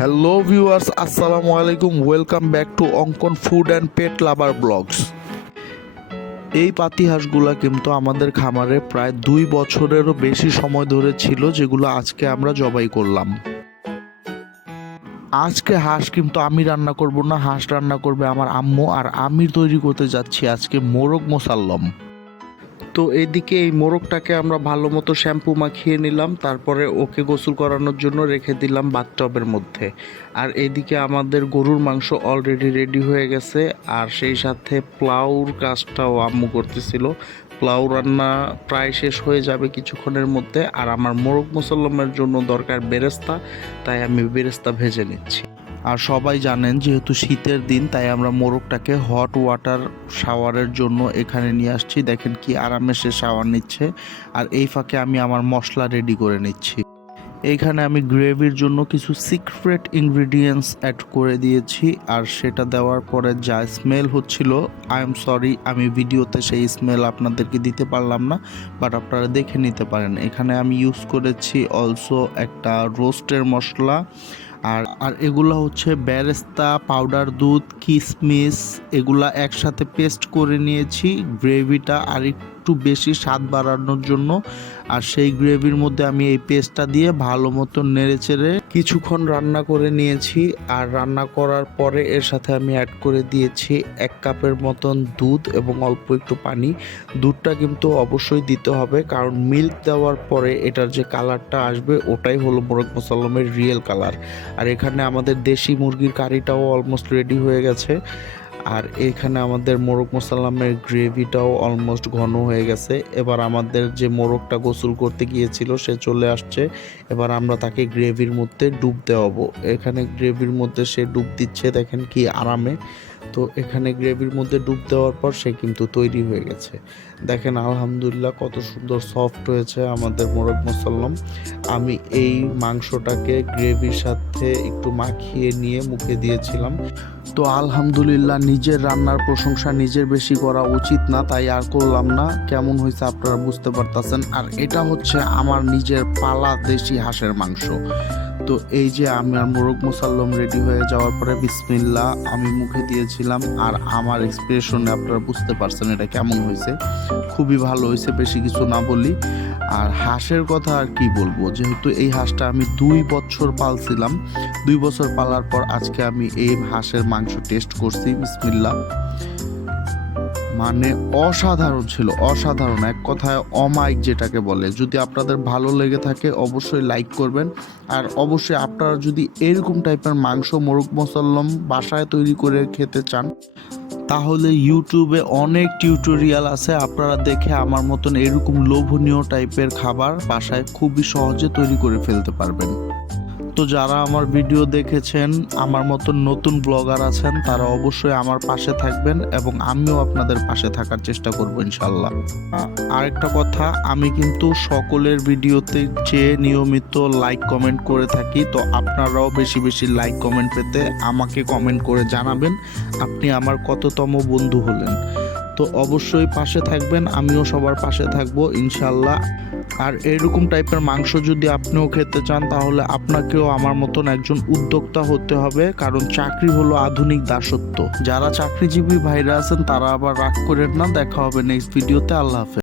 Hello viewers, আসসালামু আলাইকুম। Welcome back to Ankan food and pet lover blogs. এই পাতিহাঁসগুলা কিন্তু আমাদের খামারে প্রায় 2 বছরেরও বেশি সময় ধরে ছিল, যেগুলো আজকে আমরা জবাই করলাম। আজকে হাঁস কিন্তু আমি রান্না করব না, হাঁস রান্না করবে আমার আম্মু, আর আমি তৈরি করতে যাচ্ছি আজকে মোরগ মোসাল্লম। তো এইদিকে এই মোরগটাকে আমরা ভালো মতো শ্যাম্পু মাখিয়ে নিলাম, তারপরে ওকে গোসল করানোর জন্য রেখে দিলাম বাথটবের মধ্যে। আর এদিকে আমাদের গরুর মাংস অলরেডি রেডি হয়ে গেছে, আর সেই সাথে পোলাওর কাজটাও আম্মু করতেছিল। পোলাও রান্না প্রায় শেষ হয়ে যাবে কিছুক্ষণের মধ্যে। আর আমার মোরগ মুসল্লমের জন্য দরকার বেরেস্তা, তাই আমি বেরেস্তা ভেজে নিচ্ছি। আর সবাই জানেন যেহেতু শীতের দিন, তাই আমরা মোরগটাকে হট ওয়াটার শাওয়ারের জন্য এখানে নিয়ে আসছি। দেখেন কি আরামে সে শাওয়ার নিচ্ছে, আর এই ফাঁকে আমি আমার মশলা রেডি করে নিচ্ছি। এইখানে আমি গ্রেভির জন্য কিছু সিক্রেট ইনগ্রিডিয়েন্টস অ্যাড করে দিয়েছি, আর সেটা দেওয়ার পরে যা স্মেল হচ্ছিল, আই এম সরি, আমি ভিডিওতে সেই স্মেল আপনাদেরকে দিতে পারলাম না, বাট আপনারা দেখে নিতে পারেন। এখানে আমি ইউজ করেছি অলসো একটা রোস্টের মশলা, আর এগুলো হচ্ছে বেরেস্তা, পাউডার দুধ, কিশমিশ, এগুলা একসাথে পেস্ট করে নিয়েছি গ্রেভিটা আর একটু বেশি স্বাদ বাড়ানোর জন্য। আর সেই গ্রেভির মধ্যে আমি এই পেস্টটা দিয়ে ভালো মতো নেড়েচেড়ে কিছুক্ষণ রান্না করে নিয়েছি। আর রান্না করার পরে এর সাথে আমি অ্যাড করে দিয়েছি 1 কাপের মতন দুধ এবং অল্প একটু পানি। দুধটা কিন্তু অবশ্যই দিতে হবে, কারণ মিল্ক দেওয়ার পরে এটার যে কালারটা আসবে ওটাই হলো মোরগ মুসল্লমের রিয়েল কালার। আর এখানে আমাদের দেশি মুরগির কারিটাও অলমোস্ট রেডি হয়ে গেছে। আর এখানে আমাদের মোরগ মুসাল্লামের গ্রেভিটাও অলমোস্ট ঘন হয়ে গেছে। এবার আমাদের যে মোরগটা গোসল করতে গিয়েছিল সে চলে আসছে। এবার আমরা তাকে গ্রেভির মধ্যে ডুব দেওয়াবো। এখানে গ্রেভির মধ্যে সে ডুব দিচ্ছে, দেখেন কি আরামে। তো এখানে গ্রেভির মধ্যে ডুব দেওয়ার পর সে কিন্তু তৈরি হয়ে গেছে। দেখেন আলহামদুলিল্লাহ কত সুন্দর সফট হয়েছে আমাদের মোরগ মুসাল্লাম। আমি এই মাংসটাকে গ্রেভির সাথে একটু মাখিয়ে নিয়ে মুখে দিয়েছিলাম। তো আলহামদুলিল্লাহ, নিজের রান্নার প্রশংসা নিজের বেশি করা উচিত না, তাই আর করলাম না। কেমন হয়েছে আপনারা বুঝতে পারতেছেন। আর এটা হচ্ছে আমার নিজের পালা দেশি হাঁসের মাংস। তো এই যে আমার মোরগ মুসাল্লম রেডি হয়ে যাওয়ার পরে বিসমিল্লাহ আমি মুখে দিয়েছিলাম, আর আমার এক্সপ্রেশনে আপনারা বুঝতে পারছেন এটা কেমন হয়েছে। খুবই ভালো হয়েছে, বেশি কিছু না বলি। আর হাঁসের কথা আর কি বলবো, যেহেতু এই হাঁসটা আমি 2 বছর পালছিলাম। 2 বছর পালার পর আজকে আমি এই হাঁসের মাংস টেস্ট করছি। বিসমিল্লাহ, মানে অসাধারণ ছিল, অসাধারণ, এক কথায় অমাইক যেটাকে বলে। যদি আপনাদের ভালো লেগে থাকে অবশ্যই লাইক করবেন। আর অবশ্যই আপনারা যদি এরকম টাইপের মাংস মোরগ মুসল্লম বাসায় তৈরি করে খেতে চান, তাহলে ইউটিউবে অনেক টিউটোরিয়াল আছে, আপনারা দেখে আমার মতন এরকম লোভনীয় টাইপের খাবার বাসায় খুবই সহজে তৈরি করে ফেলতে পারবেন। তো যারা আমার ভিডিও দেখেছেন, আমার মতন নতুন ব্লগার আছেন, তারা অবশ্যই আমার পাশে থাকবেন এবং আমিও আপনাদের পাশে থাকার চেষ্টা করব ইনশাল্লাহ। আরেকটা কথা, আমি কিন্তু সকলের ভিডিওতে যে নিয়মিত লাইক কমেন্ট করে থাকি, তো আপনারাও বেশি বেশি লাইক কমেন্ট পেতে আমাকে কমেন্ট করে জানাবেন আপনি আমার কততম বন্ধু হলেন। তো অবশ্যই পাশে থাকবেন, আমিও সবার পাশে থাকবো ইনশাল্লাহ। আর এরকম টাইপের মাংস যদি আপনিও খেতে চান, তাহলে আপনাকেও আমার মতন একজন উদ্যোক্তা হতে হবে, কারণ চাকরি হলো আধুনিক দাসত্ব। যারা চাকরিজীবী ভাইরা আছেন তারা আবার রাগ করেন না। দেখা হবে নেক্সট ভিডিওতে। আল্লাহ হাফেজ।